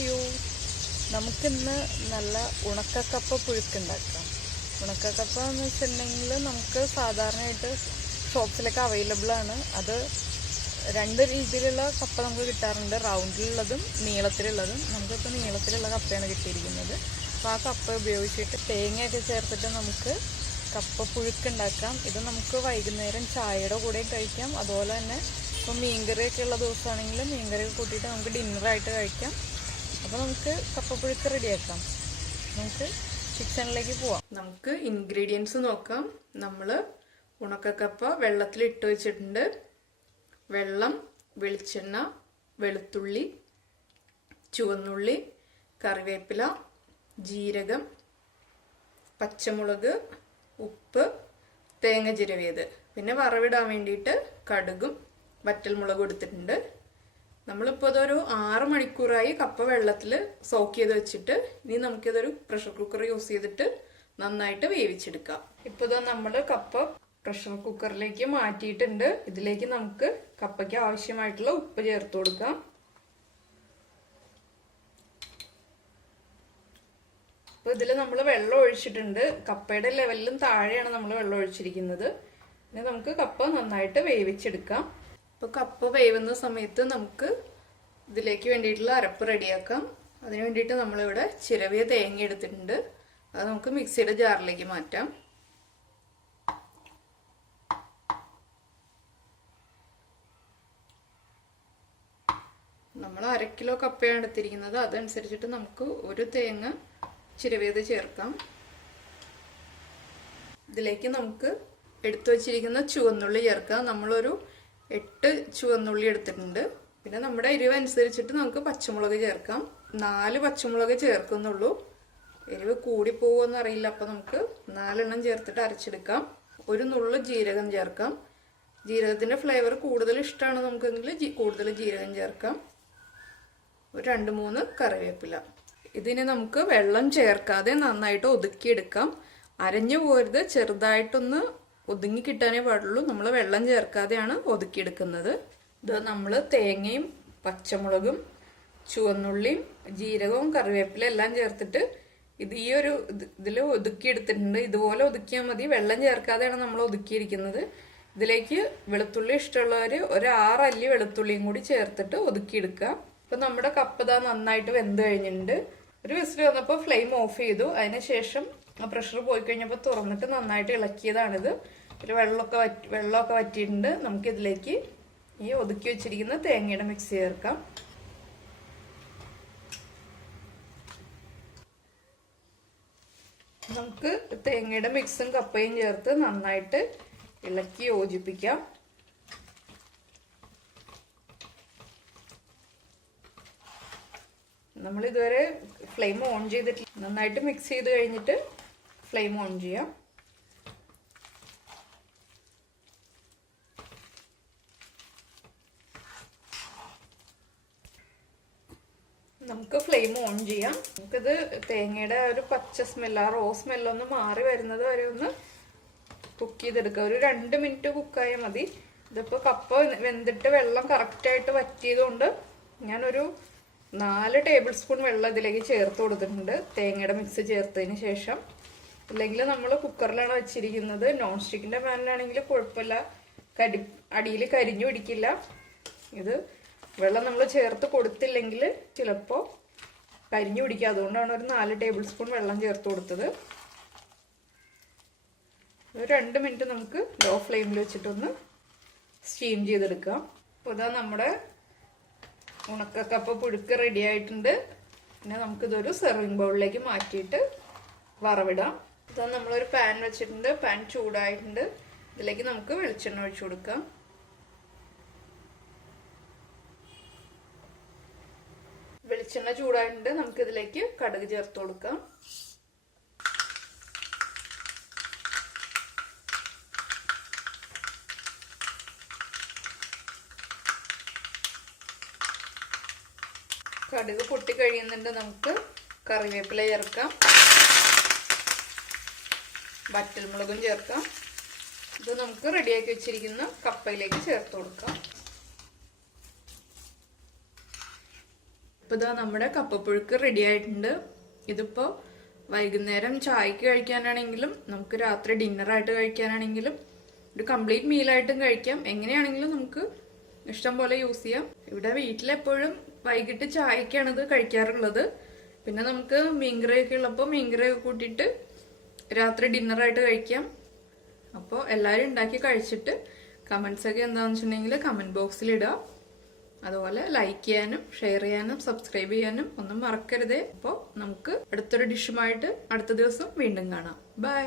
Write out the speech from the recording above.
പറയൂ. നമുക്കിന്ന് നല്ല ഉണക്കക്കപ്പ പുഴുക്കുണ്ടാക്കാം. ഉണക്കക്കപ്പ എന്ന് വെച്ചിട്ടുണ്ടെങ്കിൽ നമുക്ക് സാധാരണയായിട്ട് ഷോപ്സിലൊക്കെ അവൈലബിൾ ആണ്. അത് രണ്ട് രീതിയിലുള്ള കപ്പ നമുക്ക് കിട്ടാറുണ്ട്, റൗണ്ടിലുള്ളതും നീളത്തിലുള്ളതും. നമുക്കിപ്പോൾ നീളത്തിലുള്ള കപ്പയാണ് കിട്ടിയിരിക്കുന്നത്. അപ്പോൾ ആ കപ്പ ഉപയോഗിച്ചിട്ട് തേങ്ങയൊക്കെ ചേർത്തിട്ട് നമുക്ക് കപ്പ പുഴുക്കുണ്ടാക്കാം. ഇത് നമുക്ക് വൈകുന്നേരം ചായയുടെ കൂടെയും കഴിക്കാം. അതുപോലെ തന്നെ ഇപ്പോൾ മീൻകറിയൊക്കെ ഉള്ള ദിവസമാണെങ്കിൽ മീൻകറിയൊക്കെ കൂട്ടിയിട്ട് നമുക്ക് ഡിന്നറായിട്ട് കഴിക്കാം. അപ്പോൾ നമുക്ക് കപ്പ പുഴുക്ക് റെഡിയാക്കാം. നമുക്ക് കിച്ചണിലേക്ക് പോവാം. നമുക്ക് ഇൻഗ്രീഡിയൻസ് നോക്കാം. നമ്മൾ ഉണക്കക്കപ്പ വെള്ളത്തിലിട്ട് വെച്ചിട്ടുണ്ട്. വെള്ളം, വെളിച്ചെണ്ണ, വെളുത്തുള്ളി, ചുവന്നുള്ളി, കറിവേപ്പില, ജീരകം, പച്ചമുളക്, ഉപ്പ്, തേങ്ങ ചിരവിയത്, പിന്നെ വറവിടാൻ വേണ്ടിയിട്ട് കടുകും വറ്റൽമുളകും എടുത്തിട്ടുണ്ട്. നമ്മളിപ്പോൾ ഇതൊരു 6 മണിക്കൂറായി കപ്പ വെള്ളത്തിൽ സോക്ക് ചെയ്ത് വെച്ചിട്ട് ഇനി നമുക്കിതൊരു പ്രഷർ കുക്കർ യൂസ് ചെയ്തിട്ട് നന്നായിട്ട് വേവിച്ചെടുക്കാം. ഇപ്പോൾ ഇതാ നമ്മൾ കപ്പ പ്രഷർ കുക്കറിലേക്ക് മാറ്റിയിട്ടുണ്ട്. ഇതിലേക്ക് നമുക്ക് കപ്പയ്ക്ക് ആവശ്യമായിട്ടുള്ള ഉപ്പ് ചേർത്ത് കൊടുക്കാം. അപ്പോൾ ഇതിൽ നമ്മൾ വെള്ളം ഒഴിച്ചിട്ടുണ്ട്. കപ്പയുടെ ലെവലിലും താഴെയാണ് നമ്മൾ വെള്ളം ഒഴിച്ചിരിക്കുന്നത്. ഇനി നമുക്ക് കപ്പ നന്നായിട്ട് വേവിച്ചെടുക്കാം. അപ്പോൾ കപ്പ വേവുന്ന സമയത്ത് നമുക്ക് ഇതിലേക്ക് വേണ്ടിയിട്ടുള്ള അരപ്പ് റെഡിയാക്കാം. അതിന് വേണ്ടിയിട്ട് നമ്മളിവിടെ ചിരവിയ തേങ്ങ എടുത്തിട്ടുണ്ട്. അത് നമുക്ക് മിക്സിയുടെ ജാറിലേക്ക് മാറ്റാം. നമ്മൾ 1/2 കിലോ കപ്പയാണ് എടുത്തിരിക്കുന്നത്. അതനുസരിച്ചിട്ട് നമുക്ക് ഒരു തേങ്ങ ചിരവിയത് ചേർക്കാം. ഇതിലേക്ക് നമുക്ക് എടുത്തു വച്ചിരിക്കുന്ന ചുവന്നുള്ളി ചേർക്കാം. നമ്മളൊരു 8 ചുവന്നുള്ളി എടുത്തിട്ടുണ്ട്. പിന്നെ നമ്മുടെ എരിവ് അനുസരിച്ചിട്ട് നമുക്ക് പച്ചമുളക് ചേർക്കാം. 4 പച്ചമുളക് ചേർക്കുന്നുള്ളൂ. എരിവ് കൂടിപ്പോകുമെന്ന് അറിയില്ല. അപ്പോൾ നമുക്ക് 4 എണ്ണം ചേർത്തിട്ട് അരച്ചെടുക്കാം. ഒരു നുള്ളു ജീരകം ചേർക്കാം. ജീരകത്തിൻ്റെ ഫ്ലേവർ കൂടുതൽ ഇഷ്ടമാണ് നമുക്കെങ്കിൽ കൂടുതൽ ജീരകം ചേർക്കാം. ഒരു 2-3 കറിവേപ്പില. ഇതിന് നമുക്ക് വെള്ളം ചേർക്കാതെ നന്നായിട്ട് ഒതുക്കിയെടുക്കാം. അരഞ്ഞു പോരുത്, ചെറുതായിട്ടൊന്ന് ഒതുങ്ങി കിട്ടാനേ പാടുള്ളൂ. നമ്മൾ വെള്ളം ചേർക്കാതെയാണ് ഒതുക്കിയെടുക്കുന്നത്. ഇത് നമ്മൾ തേങ്ങയും പച്ചമുളകും ചുവന്നുള്ളിയും ജീരകവും കറിവേപ്പില എല്ലാം ചേർത്തിട്ട് ഈ ഒരു ഇതിൽ ഒതുക്കിയെടുത്തിട്ടുണ്ട്. ഇതുപോലെ ഒതുക്കിയാൽ മതി. വെള്ളം ചേർക്കാതെയാണ് നമ്മൾ ഒതുക്കിയിരിക്കുന്നത്. ഇതിലേക്ക് വെളുത്തുള്ളി ഇഷ്ടമുള്ളവർ ഒരു 6 അല്ലി വെളുത്തുള്ളിയും കൂടി ചേർത്തിട്ട് ഒതുക്കിയെടുക്കുക. ഇപ്പൊ നമ്മുടെ കപ്പ നന്നായിട്ട് വെന്ത് കഴിഞ്ഞിട്ടുണ്ട്. ഒരു വിസിൽ വന്നപ്പോൾ ഫ്ലെയിം ഓഫ് ചെയ്തു. അതിനുശേഷം പ്രഷർ പോയി കഴിഞ്ഞപ്പോൾ തുറന്നിട്ട് നന്നായിട്ട് ഇളക്കിയതാണിത്. ഒരു വെള്ളമൊക്കെ വറ്റിയിട്ടുണ്ട്. നമുക്കിതിലേക്ക് ഈ ഒതുക്കി വെച്ചിരിക്കുന്ന തേങ്ങയുടെ മിക്സ് ചേർക്കാം. നമുക്ക് തേങ്ങയുടെ മിക്സും കപ്പയും ചേർത്ത് നന്നായിട്ട് ഇളക്കി യോജിപ്പിക്കാം. നമ്മൾ ഇതുവരെ ഫ്ലെയിം ഓൺ ചെയ്തിട്ടില്ല. നന്നായിട്ട് മിക്സ് ചെയ്ത് കഴിഞ്ഞിട്ട് ഫ്ലെയിം ഓൺ ചെയ്യാം. നമുക്ക് ഫ്ലെയിം ഓൺ ചെയ്യാം. നമുക്കിത് തേങ്ങയുടെ ഒരു പച്ച സ്മെല്ല്, റോ സ്മെല്ലൊന്ന് മാറി വരുന്നത് വരെ ഒന്ന് കുക്ക് ചെയ്തെടുക്കുക. ഒരു 2 മിനിറ്റ് കുക്കായാൽ മതി. ഇതിപ്പോൾ കപ്പ വെന്തിട്ട് വെള്ളം കറക്റ്റായിട്ട് വറ്റിയതുകൊണ്ട് ഞാനൊരു 4 ടേബിൾ സ്പൂൺ വെള്ളം ഇതിലേക്ക് ചേർത്ത് കൊടുത്തിട്ടുണ്ട്. തേങ്ങയുടെ മിക്സ് ചേർത്തതിന് ശേഷം. അല്ലെങ്കിൽ നമ്മൾ കുക്കറിലാണ് വെച്ചിരിക്കുന്നത്. നോൺ സ്റ്റിക്കിൻ്റെ പാനിലാണെങ്കിൽ കുഴപ്പമില്ല, അടിയിൽ കരിഞ്ഞു പിടിക്കില്ല. ഇത് വെള്ളം നമ്മൾ ചേർത്ത് കൊടുത്തില്ലെങ്കിൽ ചിലപ്പോൾ കരിഞ്ഞു പിടിക്കുക. അതുകൊണ്ടാണ് ഒരു 4 ടേബിൾ സ്പൂൺ വെള്ളം ചേർത്ത് കൊടുത്തത്. ഒരു 2 മിനിറ്റ് നമുക്ക് ലോ ഫ്ലെയിമിൽ വെച്ചിട്ടൊന്ന് സ്റ്റീം ചെയ്തെടുക്കാം. അപ്പോൾ ഇതാ നമ്മുടെ ഉണക്കക്കപ്പ പുഴുക്ക് റെഡി ആയിട്ടുണ്ട്. പിന്നെ നമുക്കിതൊരു സെർവിങ് ബൗളിലേക്ക് മാറ്റിയിട്ട് വറവിടാം. ഇതാ നമ്മളൊരു പാൻ വെച്ചിട്ടുണ്ട്. പാൻ ചൂടായിട്ടുണ്ട്. ഇതിലേക്ക് നമുക്ക് വെളിച്ചെണ്ണ ഒഴിച്ചു കൊടുക്കാം. വെളിച്ചെണ്ണ ചൂടായിട്ടുണ്ട്. നമുക്കിതിലേക്ക് കടുക് ചേർത്ത് കൊടുക്കാം. കടുക് പൊട്ടി കഴിയുന്നുണ്ട്. നമുക്ക് കറിവേപ്പില ചേർക്കാം. വറ്റൽമുളകും ചേർക്കാം. ഇത് നമുക്ക് റെഡിയാക്കി വെച്ചിരിക്കുന്ന കപ്പയിലേക്ക് ചേർത്ത് കൊടുക്കാം. ഇപ്പൊ ഇതാ നമ്മുടെ കപ്പപ്പുഴുക്ക് റെഡി ആയിട്ടുണ്ട്. ഇതിപ്പോ വൈകുന്നേരം ചായക്ക് കഴിക്കാനാണെങ്കിലും നമുക്ക് രാത്രി ഡിന്നറായിട്ട് കഴിക്കാനാണെങ്കിലും ഒരു കംപ്ലീറ്റ് മീലായിട്ടും കഴിക്കാം. എങ്ങനെയാണെങ്കിലും നമുക്ക് ഇഷ്ടം പോലെ യൂസ് ചെയ്യാം. ഇവിടെ വീട്ടിലെപ്പോഴും വൈകിട്ട് ചായക്കാണ് ഇത് കഴിക്കാറുള്ളത്. പിന്നെ നമുക്ക് മീൻകറിയൊക്കെ ഉള്ളപ്പോൾ മീൻകറിയൊക്കെ കൂട്ടിയിട്ട് രാത്രി ഡിന്നറായിട്ട് കഴിക്കാം. അപ്പോൾ എല്ലാവരും ഉണ്ടാക്കി കഴിച്ചിട്ട് കമന്റ്സ് ഒക്കെ എന്താണെന്ന് വെച്ചിട്ടുണ്ടെങ്കിൽ കമന്റ് ബോക്സിൽ ഇടുക. അതുപോലെ ലൈക്ക് ചെയ്യാനും ഷെയർ ചെയ്യാനും സബ്സ്ക്രൈബ് ചെയ്യാനും ഒന്നും മറക്കരുതേ. അപ്പോൾ നമുക്ക് അടുത്തൊരു ഡിഷുമായിട്ട് അടുത്ത ദിവസം വീണ്ടും കാണാം. ബൈ.